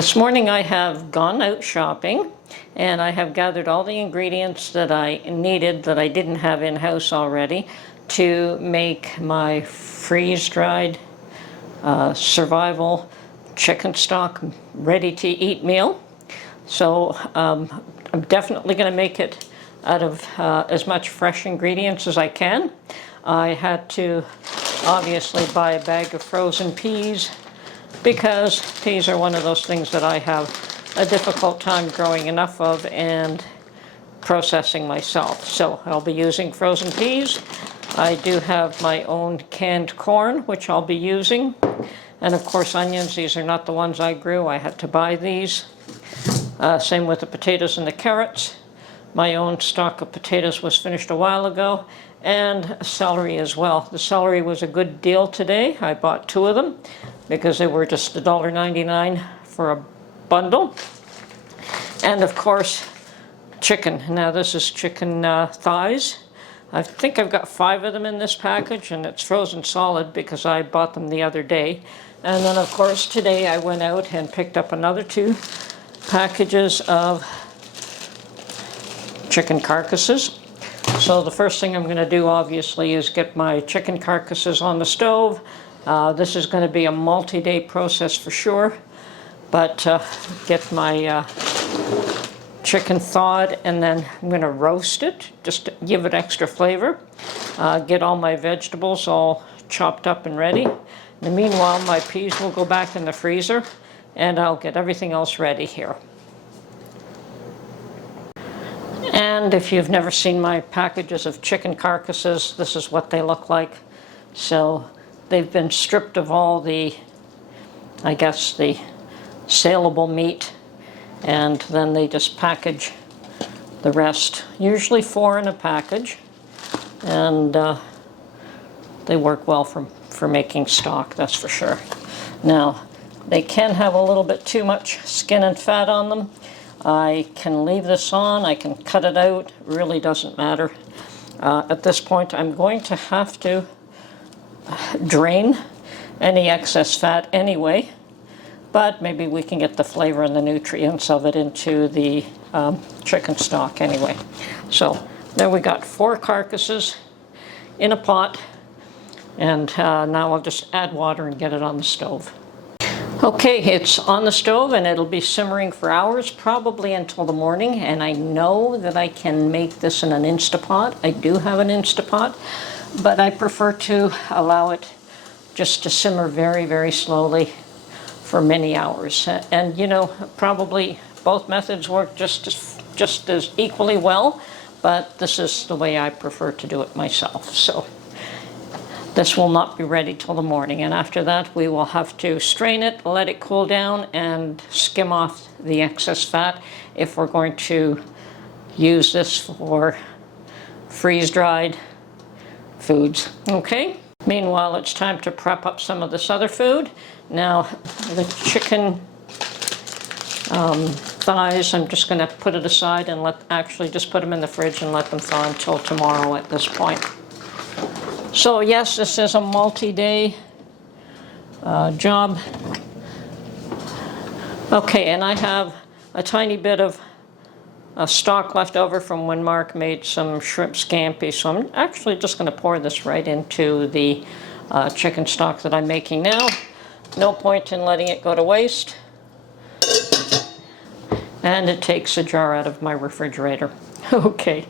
This morning I have gone out shopping and I have gathered all the ingredients that I needed that I didn't have in-house already to make my freeze-dried survival chicken stock ready-to-eat meal. So I'm definitely going to make it out of as much fresh ingredients as I can. I had to obviously buy a bag of frozen peas because peas are one of those things that I have a difficult time growing enough of and processing myself. So I'll be using frozen peas. I do have my own canned corn, which I'll be using. And of course onions, these are not the ones I grew. I had to buy these. Same with the potatoes and the carrots. My own stock of potatoes was finished a while ago. And celery as well. The celery was a good deal today. I bought 2 of them because they were just $1.99 for a bundle. And of course, chicken. Now this is chicken thighs. I think I've got 5 of them in this package, and it's frozen solid because I bought them the other day. And then of course today I went out and picked up another 2 packages of chicken carcasses. So the first thing I'm going to do obviously is get my chicken carcasses on the stove. This is going to be a multi-day process for sure, but get my chicken thawed, and then I'm going to roast it just to give it extra flavor. Get all my vegetables all chopped up and ready. In the meanwhile, my peas will go back in the freezer and I'll get everything else ready here. And if you've never seen my packages of chicken carcasses, this is what they look like. So they've been stripped of all the, I guess, the saleable meat, and then they just package the rest. Usually 4 in a package, and they work well for making stock, that's for sure. Now, they can have a little bit too much skin and fat on them. I can leave this on, I can cut it out, it really doesn't matter. At this point I'm going to have to drain any excess fat anyway, but maybe we can get the flavor and the nutrients of it into the chicken stock anyway. So there we got 4 carcasses in a pot, and now I'll just add water and get it on the stove. Okay, it's on the stove and it'll be simmering for hours, probably until the morning, and I know that I can make this in an Instapot. I do have an Instapot, but I prefer to allow it just to simmer very, very slowly for many hours. And you know, probably both methods work just as equally well, but this is the way I prefer to do it myself. So this will not be ready till the morning, and after that we will have to strain it, let it cool down, and skim off the excess fat if we're going to use this for freeze-dried foods. Okay? Meanwhile, it's time to prep up some of this other food. Now, the chicken thighs, I'm just going to put it aside and just put them in the fridge and let them thaw until tomorrow at this point. So yes, this is a multi-day job. Okay, and I have a tiny bit of stock left over from when Mark made some shrimp scampi, so I'm actually just going to pour this right into the chicken stock that I'm making now. No point in letting it go to waste. And it takes a jar out of my refrigerator. Okay.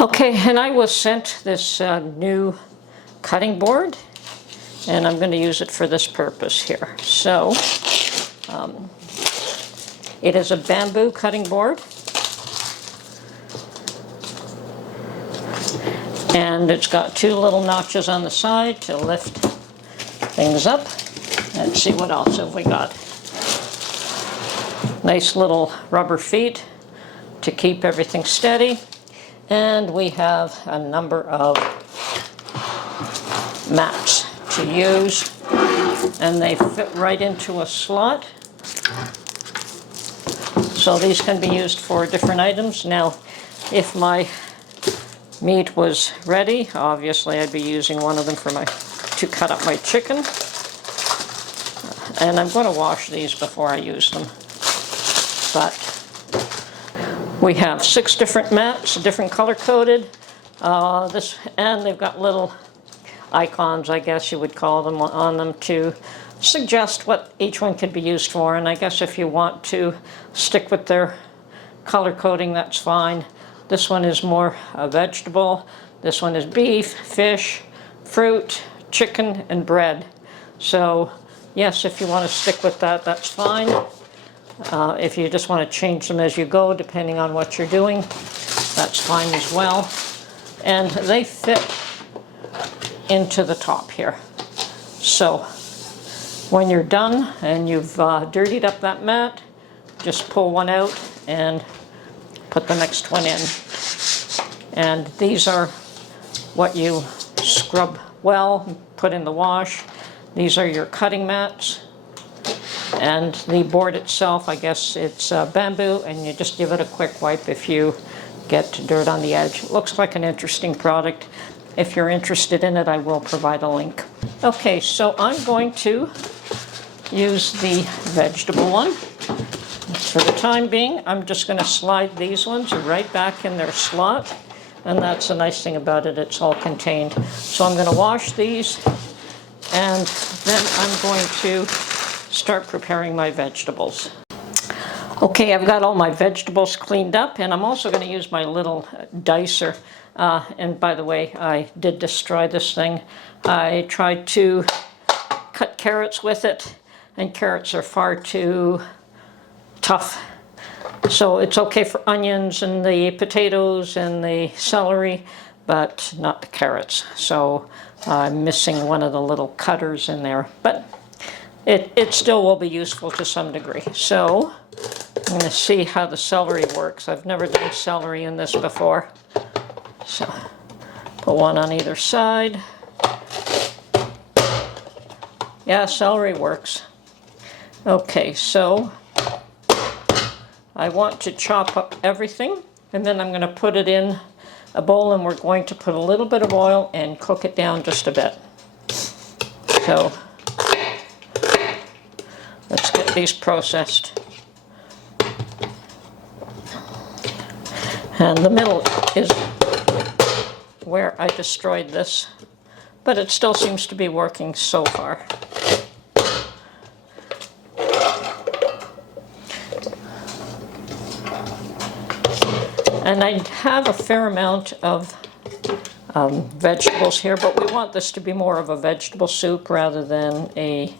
Okay, and I was sent this new cutting board, and I'm going to use it for this purpose here. So, it is a bamboo cutting board, and it's got 2 little notches on the side to lift things up. Let's see, what else have we got? Nice little rubber feet to keep everything steady. And we have a number of mats to use, and they fit right into a slot. So these can be used for different items. Now, if my meat was ready, obviously I'd be using one of them to cut up my chicken. And I'm going to wash these before I use them. But we have 6 different mats, different color coded. And they've got little icons, I guess you would call them, on them to suggest what each one could be used for. And I guess if you want to stick with their color coding, that's fine. This one is more a vegetable. This one is beef, fish, fruit, chicken, and bread. So yes, if you want to stick with that, that's fine. If you just want to change them as you go, depending on what you're doing, that's fine as well. And they fit into the top here. So when you're done and you've dirtied up that mat, just pull one out and put the next one in. And these are what you scrub well, put in the wash. These are your cutting mats. And the board itself, I guess it's bamboo, and you just give it a quick wipe if you get dirt on the edge. It looks like an interesting product. If you're interested in it, I will provide a link. Okay, so I'm going to use the vegetable one. For the time being, I'm just going to slide these ones right back in their slot. And that's the nice thing about it, it's all contained. So I'm going to wash these, and then I'm going to start preparing my vegetables. Okay, I've got all my vegetables cleaned up, and I'm also going to use my little dicer. And by the way, I did destroy this thing. I tried to cut carrots with it, and carrots are far too tough. So it's okay for onions and the potatoes and the celery, but not the carrots. So I'm missing one of the little cutters in there, but it still will be useful to some degree. So I'm going to see how the celery works. I've never done celery in this before. So put one on either side. Yeah, celery works. Okay, so I want to chop up everything, and then I'm going to put it in a bowl, and we're going to put a little bit of oil and cook it down just a bit. So let's get these processed. And the middle is where I destroyed this, but it still seems to be working so far. And I have a fair amount of vegetables here, but we want this to be more of a vegetable soup rather than a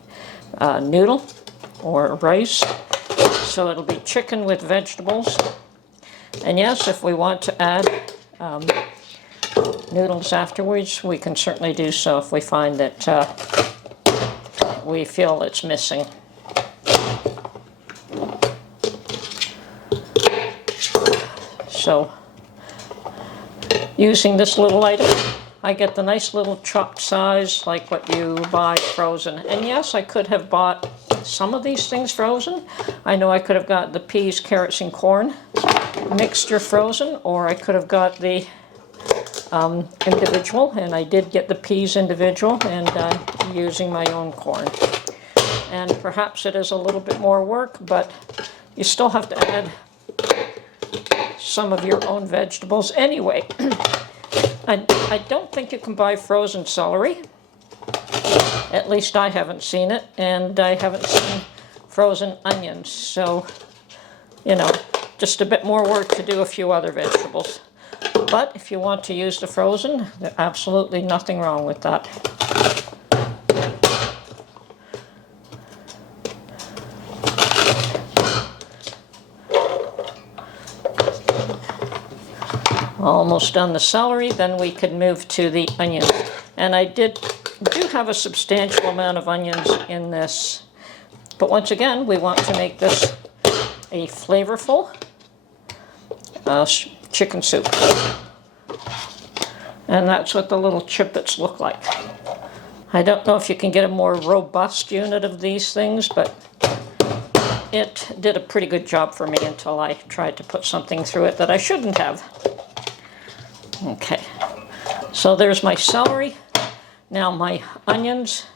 noodle or rice. So it'll be chicken with vegetables. And yes, if we want to add noodles afterwards, we can certainly do so if we find that we feel it's missing. So, using this little item, I get the nice little chopped size like what you buy frozen. And yes, I could have bought some of these things frozen. I know I could have got the peas, carrots, and corn mixture frozen, or I could have got the individual, and I did get the peas individual, and I'm using my own corn. And perhaps it is a little bit more work, but you still have to add some of your own vegetables anyway. I don't think you can buy frozen celery. At least I haven't seen it, and I haven't seen frozen onions. So, you know, just a bit more work to do a few other vegetables. But if you want to use the frozen, there's absolutely nothing wrong with that. Almost done the celery, then we could move to the onions. And I do have a substantial amount of onions in this. But once again, we want to make this a flavorful chicken soup. And that's what the little chippets look like. I don't know if you can get a more robust unit of these things, but it did a pretty good job for me until I tried to put something through it that I shouldn't have. Okay, so there's my celery. Now my onions,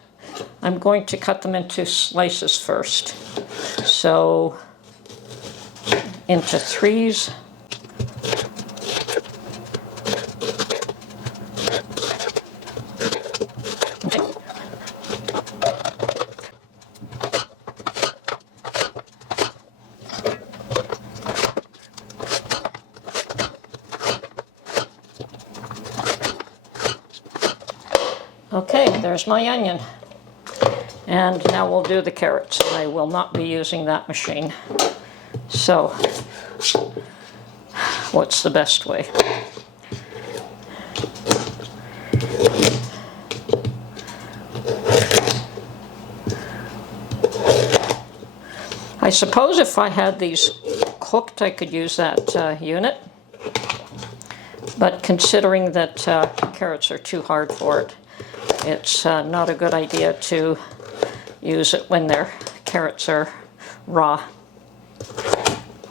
I'm going to cut them into slices first. So into threes. Okay, there's my onion. And now we'll do the carrots. I will not be using that machine. So, what's the best way? I suppose if I had these cooked, I could use that unit. But considering that carrots are too hard for it, it's not a good idea to use it when their carrots are raw.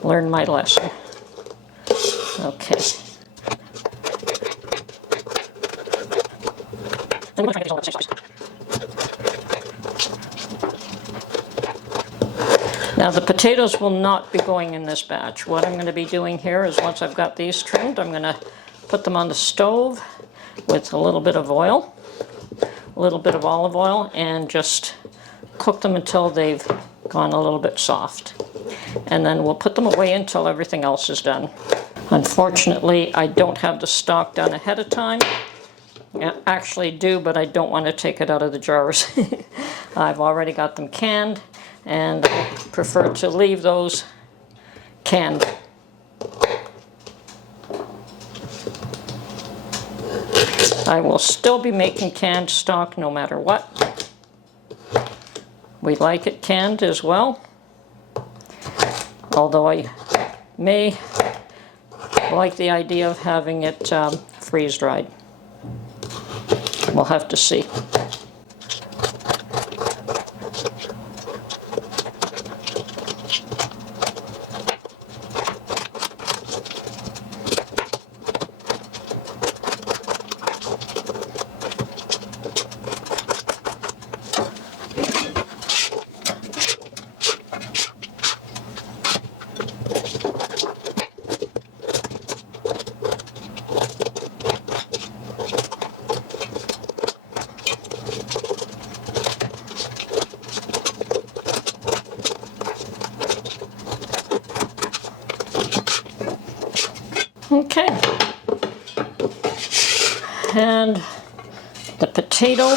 Learn my lesson. Okay. Now the potatoes will not be going in this batch. What I'm going to be doing here is once I've got these trimmed, I'm going to put them on the stove with a little bit of oil, a little bit of olive oil, and just cook them until they've gone a little bit soft. And then we'll put them away until everything else is done. Unfortunately, I don't have the stock done ahead of time. I actually do, but I don't want to take it out of the jars. I've already got them canned, and I prefer to leave those canned. I will still be making canned stock no matter what. We like it canned as well, although I may like the idea of having it freeze-dried. We'll have to see. Okay, and the potato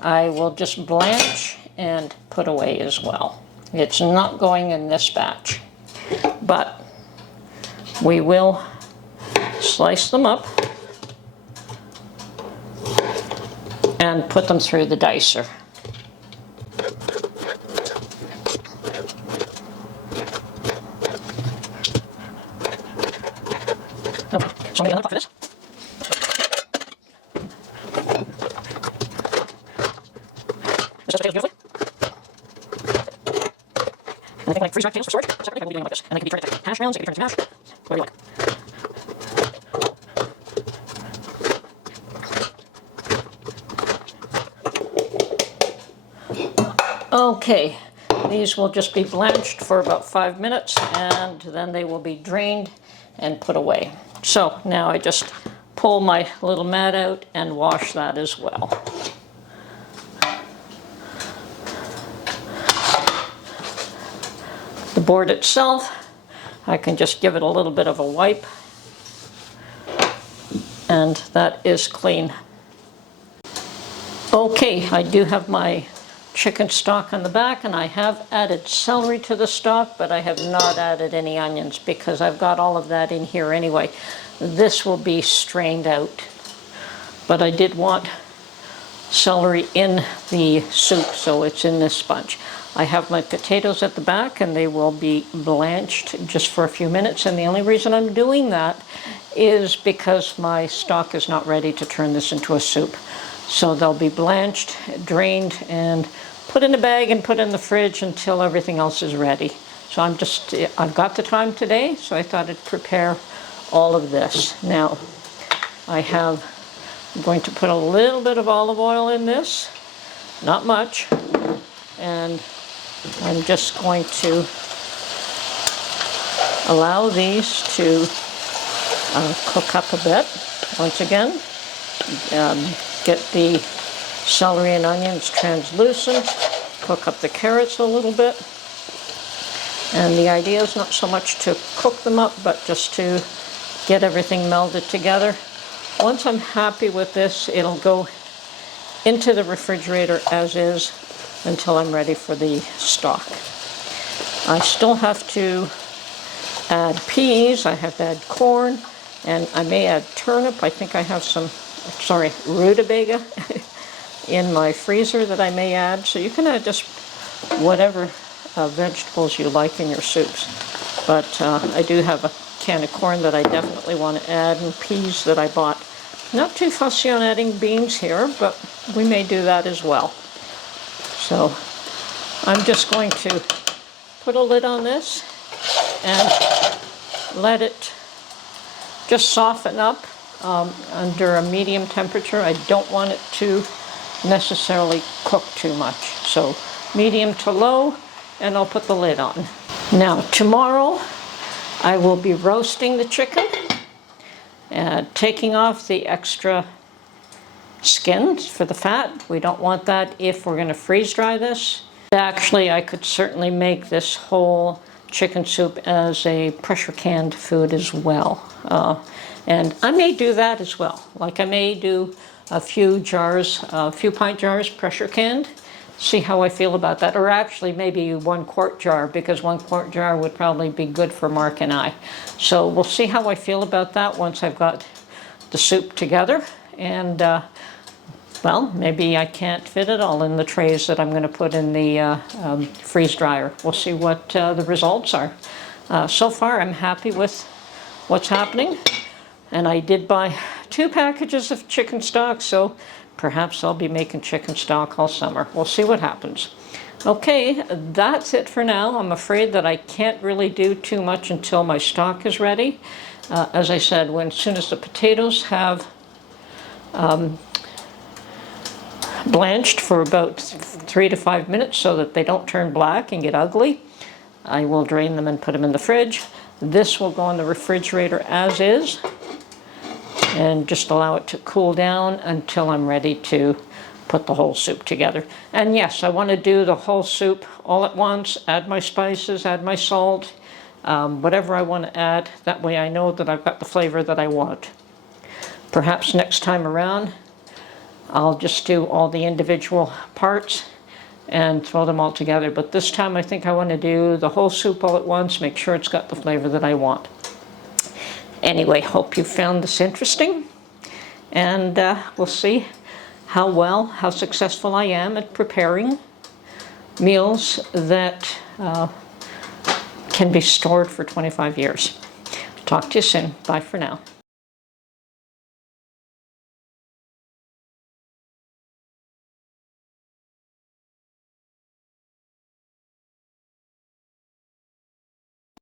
I will just blanch and put away as well. It's not going in this batch, but we will slice them up and put them through the dicer. So I'm going to for this. This just potatoes beautifully. And I think like freeze-dried potatoes for storage separately, I will be doing like this. And they can be turned into hash browns, they can be turned into mash, whatever you like. Okay, these will just be blanched for about 5 minutes, and then they will be drained and put away. So now I just pull my little mat out and wash that as well. The board itself, I can just give it a little bit of a wipe, and that is clean. Okay, I do have my chicken stock on the back, and I have added celery to the stock, but I have not added any onions because I've got all of that in here anyway. This will be strained out, but I did want celery in the soup, so it's in this sponge. I have my potatoes at the back, and they will be blanched just for a few minutes, and the only reason I'm doing that is because my stock is not ready to turn this into a soup. So they'll be blanched, drained, and put in a bag and put in the fridge until everything else is ready. So I've got the time today, so I thought I'd prepare all of this. Now, I'm going to put a little bit of olive oil in this, not much. And I'm just going to allow these to cook up a bit. Once again, get the celery and onions translucent, cook up the carrots a little bit. And the idea is not so much to cook them up, but just to get everything melded together. Once I'm happy with this, it'll go into the refrigerator as is until I'm ready for the stock. I still have to add peas, I have to add corn, and I may add turnip. I think I have some, rutabaga in my freezer that I may add. So you can add just whatever vegetables you like in your soups. But I do have a can of corn that I definitely want to add, and peas that I bought. Not too fussy on adding beans here, but we may do that as well. So I'm just going to put a lid on this and let it just soften up under a medium temperature. I don't want it to necessarily cook too much. So medium to low, and I'll put the lid on. Now tomorrow I will be roasting the chicken and taking off the extra skins for the fat. We don't want that if we're going to freeze dry this. Actually, I could certainly make this whole chicken soup as a pressure canned food as well. And I may do that as well. Like I may do a few pint jars pressure canned, see how I feel about that. Or actually maybe 1 quart jar, because 1 quart jar would probably be good for Mark and I. So we'll see how I feel about that once I've got the soup together. And well, maybe I can't fit it all in the trays that I'm going to put in the freeze dryer. We'll see what the results are. So far, I'm happy with what's happening. And I did buy 2 packages of chicken stock, so perhaps I'll be making chicken stock all summer. We'll see what happens. Okay, that's it for now. I'm afraid that I can't really do too much until my stock is ready. As I said, as soon as the potatoes have blanched for about 3 to 5 minutes so that they don't turn black and get ugly, I will drain them and put them in the fridge. This will go in the refrigerator as is and just allow it to cool down until I'm ready to put the whole soup together. And yes, I want to do the whole soup all at once, add my spices, add my salt, whatever I want to add. That way I know that I've got the flavor that I want. Perhaps next time around I'll just do all the individual parts and throw them all together. But this time I think I want to do the whole soup all at once, make sure it's got the flavor that I want. Anyway, hope you found this interesting, and we'll see how successful I am at preparing meals that can be stored for 25 years. Talk to you soon. Bye for now.